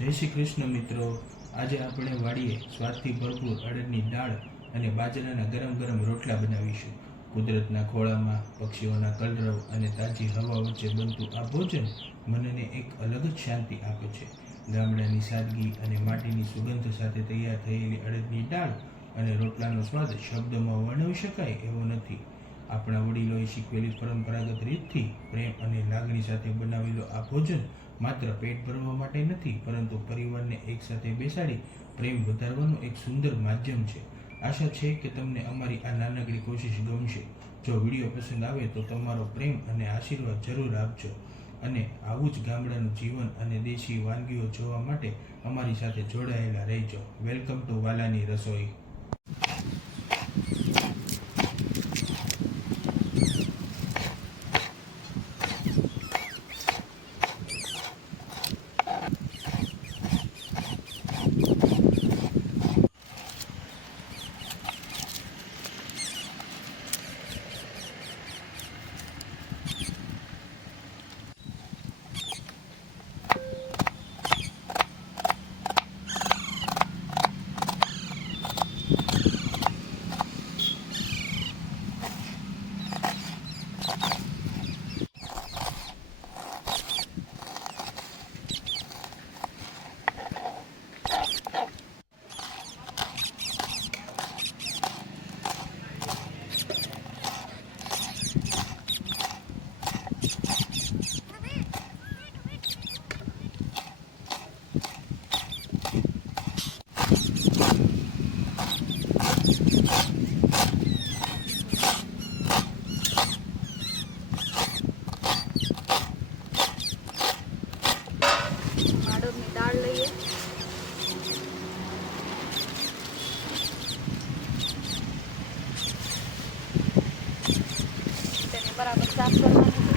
જય શ્રી કૃષ્ણ મિત્રો। આજે આપણે વાડીએ સ્વાદથી ભરપૂર અડદની દાળ અને બાજરાના ગરમ ગરમ રોટલા બનાવીશું। કુદરતના ખોળામાં પક્ષીઓના કલરવ અને તાજી હવા વચ્ચે બનતું આ ભોજન મનને એક અલગ જ શાંતિ આપે છે। ગામડાની સાદગી અને માટીની સુગંધ સાથે તૈયાર થયેલી અડદની દાળ અને રોટલાનો સ્વાદ શબ્દોમાં વર્ણવી શકાય એવો નથી। આપણા વડીલોએ શીખવેલી પરંપરાગત રીતથી પ્રેમ અને લાગણી સાથે બનાવેલો આ ભોજન માત્ર પેટ ભરવા માટે નથી, પરંતુ પરિવારને એકસાથે બેસાડી પ્રેમ વધારવાનું એક સુંદર માધ્યમ છે। આશા છે કે તમને અમારી આ નાનકડી કોશિશ ગમશે। જો વિડીયો પસંદ આવે તો તમારો પ્રેમ અને આશીર્વાદ જરૂર આપજો અને આવું જ ગામડાનું જીવન અને દેશી વાનગીઓ જોવા માટે અમારી સાથે જોડાયેલા રહેજો। વેલકમ ટુ વાલાની રસોઈ। અડદની દાળ લઈએ, તેને બરાબર સાફ કરવાની છે।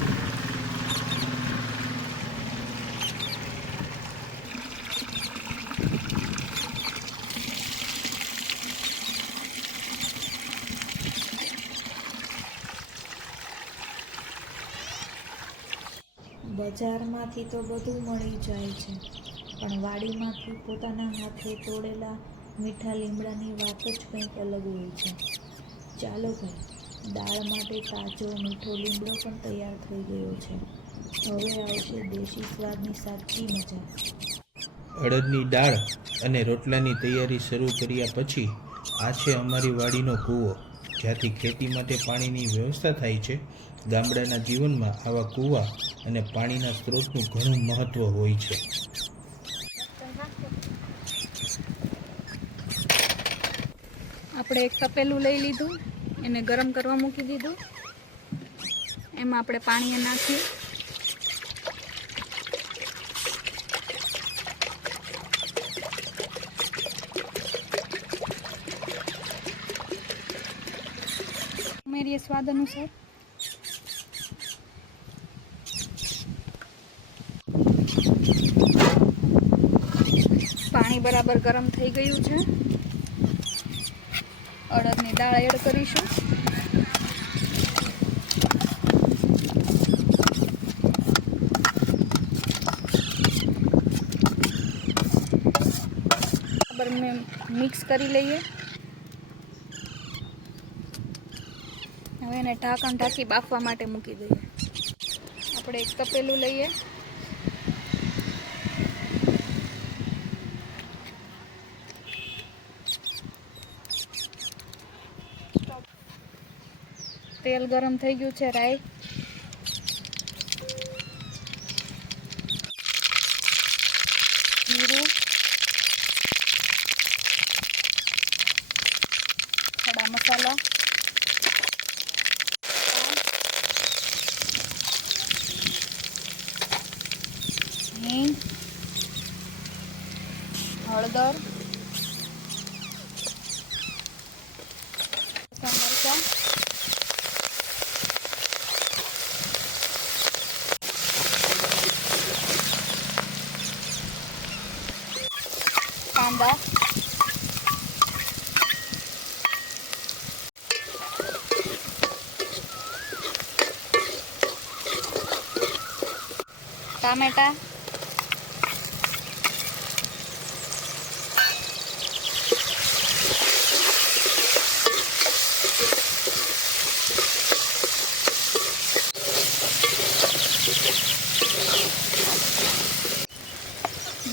બજારમાંથી તો બધું મળી જાય છે, પણ વાડીમાંથી પોતાના હાથે તોડેલા મીઠા લીમડાની વાત જ કંઈક અલગ હોય છે। ચાલો ભાઈ, દાળ માટે તાજો મીઠો લીમડો પણ તૈયાર થઈ ગયો છે। હવે આવશે દેશી સ્વાદની સાચી મજા। અડદની દાળ અને રોટલાની તૈયારી શરૂ કર્યા પછી આ છે અમારી વાડીનો કૂવો, જ્યાંથી ખેતી માટે પાણીની વ્યવસ્થા થાય છે। ગામડાના જીવનમાં આવા કૂવા અને પાણીના સ્ત્રોતનું ઘણું મહત્વ હોય છે। આપણે એક તપેલું લઈ લીધું, એને ગરમ કરવા મૂકી દીધું। એમાં આપણે પાણી નાખી ઉમેરીએ સ્વાદ અનુસાર। પાણી બરાબર ગરમ થઈ ગયું છે। અડદની દાળ એડ કરીશું। બરાબર મિક્સ કરી લઈએ। હવે એને ઢાંકણ ઢાંકી બાફવા માટે મૂકી દઈએ। આપણે એક તપેલું લઈએ, તેલ ગરમ થઈ ગયું છે। રાઈ, જીરું, ખડા મસાલા, હિંગ, હળદર, મરચાં, કાંદા, ટામેટા,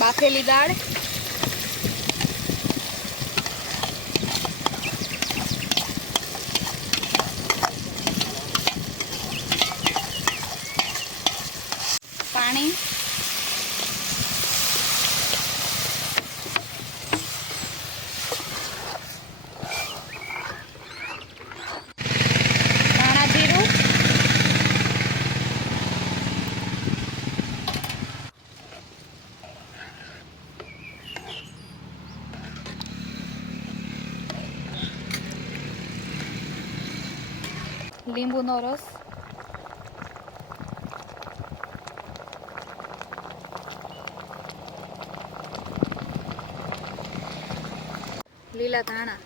બાફેલી દાળ, પાણી, ધાણા જીરું, લીંબુનો રસ, લીલા ધાણા,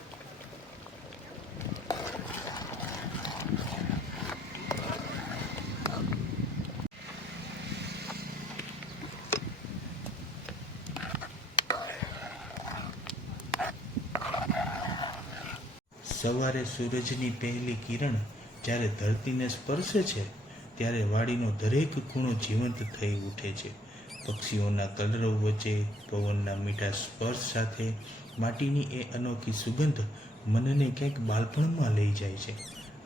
સવારે સૂરજની પહેલી કિરણ જ્યારે ધરતીને સ્પર્શે છે ત્યારે વાડીનો દરેક ખૂણો જીવંત થઈ ઉઠે છે. પક્ષીઓના કલરવ વચ્ચે, પવનના મીઠા સ્પર્શ સાથે માટીની એ અનોખી સુગંધ મનને ક્યાંક બાળપણમાં લઈ જાય છે.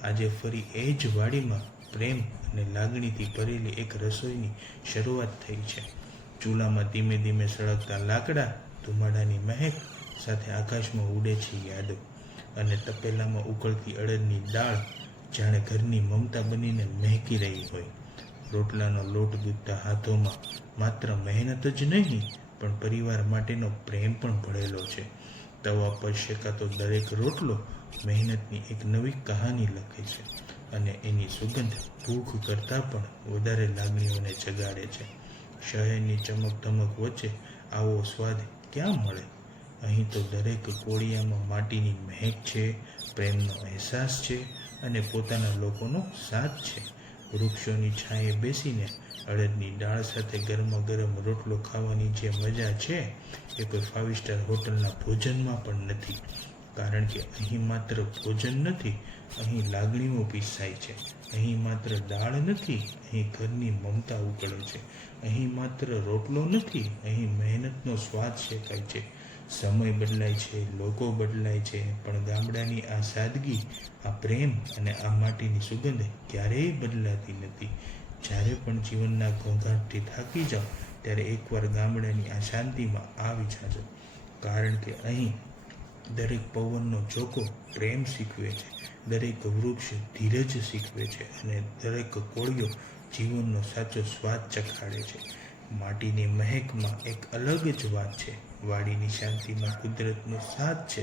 આજે ફરી એ જ વાડીમાં પ્રેમ અને લાગણીથી ભરેલી એક રસોઈની શરૂઆત થઈ છે. ચૂલામાં ધીમે ધીમે સળગતા લાકડા, ધુમાડાની મહેક સાથે આકાશમાં ઉડે છે યાદો, અને તપેલામાં ઉકળતી અડદની દાળ જાણે ઘરની મમતા બનીને મહેકી રહી હોય. રોટલાનો લોટ ગૂંથતા હાથોમાં માત્ર મહેનત જ નહીં પણ પરિવાર માટેનો પ્રેમ પણ ભળેલો છે. તવા પર શેકાતો દરેક રોટલો મહેનતની એક નવી કહાની લખે છે, અને એની સુગંધ ભૂખ કરતાં પણ વધારે લાગણીઓને જગાડે છે. શહેરની ચમક ધમક વચ્ચે આવો સ્વાદ ક્યાં મળે? અહીં તો દરેક કોળિયામાં માટીની મહેક છે, પ્રેમનો અહેસાસ છે અને પોતાના લોકોનો સાથ છે. વૃક્ષોની છાંયે બેસીને અડદની દાળ સાથે ગરમા ગરમ રોટલો ખાવાની જે મજા છે એ કોઈ 5 સ્ટાર હોટલના ભોજનમાં પણ નથી. કારણ કે અહીં માત્ર ભોજન નથી, અહીં લાગણીઓ પીસાય છે. અહીં માત્ર દાળ નથી, અહીં ઘરની મમતા ઉકળે છે. અહીં માત્ર રોટલો નથી, અહીં મહેનતનો સ્વાદ શેકાય છે. સમય બદલાય છે, લોકો બદલાય છે, પણ ગામડાની આ સાદગી, આ પ્રેમ અને આ માટીની સુગંધ ક્યારેય બદલાતી નથી. જ્યારે પણ જીવનના ઘોંઘાટથી થાકી જાઓ ત્યારે એકવાર ગામડાની આ શાંતિમાં આવી જાજો. કારણ કે અહીં દરેક પવનનો ઝોકો પ્રેમ શીખવે છે, દરેક વૃક્ષ ધીરજ શીખવે છે, અને દરેક કોળિયો જીવનનો સાચો સ્વાદ ચખાડે છે. માટીની મહેકમાં એક અલગ જ વાત છે. વાડીની શાંતિમાં કુદરતનો સાથ છે.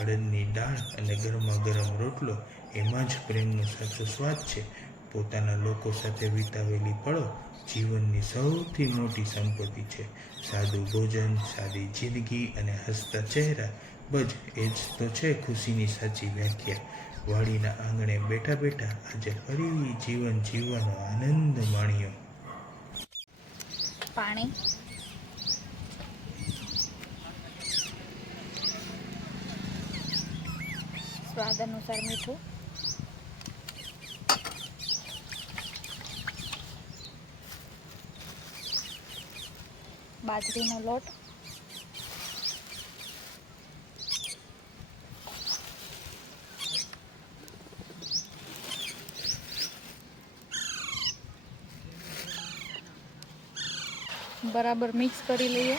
અડદની દાળ અને ગરમા ગરમ રોટલો, એમાં જ પ્રેમનો સાચો સ્વાદ છે. પોતાના લોકો સાથે વિતાવેલી પળો જીવનની સૌથી મોટી સંપત્તિ છે. સાદું ભોજન, સાદી જિંદગી અને હસતા ચહેરા, બસ એ જ તો છે ખુશીની સાચી વ્યાખ્યા. વાડીના આંગણે બેઠા બેઠા આજે ફરી જીવન જીવવાનો આનંદ માણ્યો. પાણી, સ્વાદ અનુસાર મીઠું, બાજરીનો લોટ, બરાબર મિક્સ કરી લઈએ.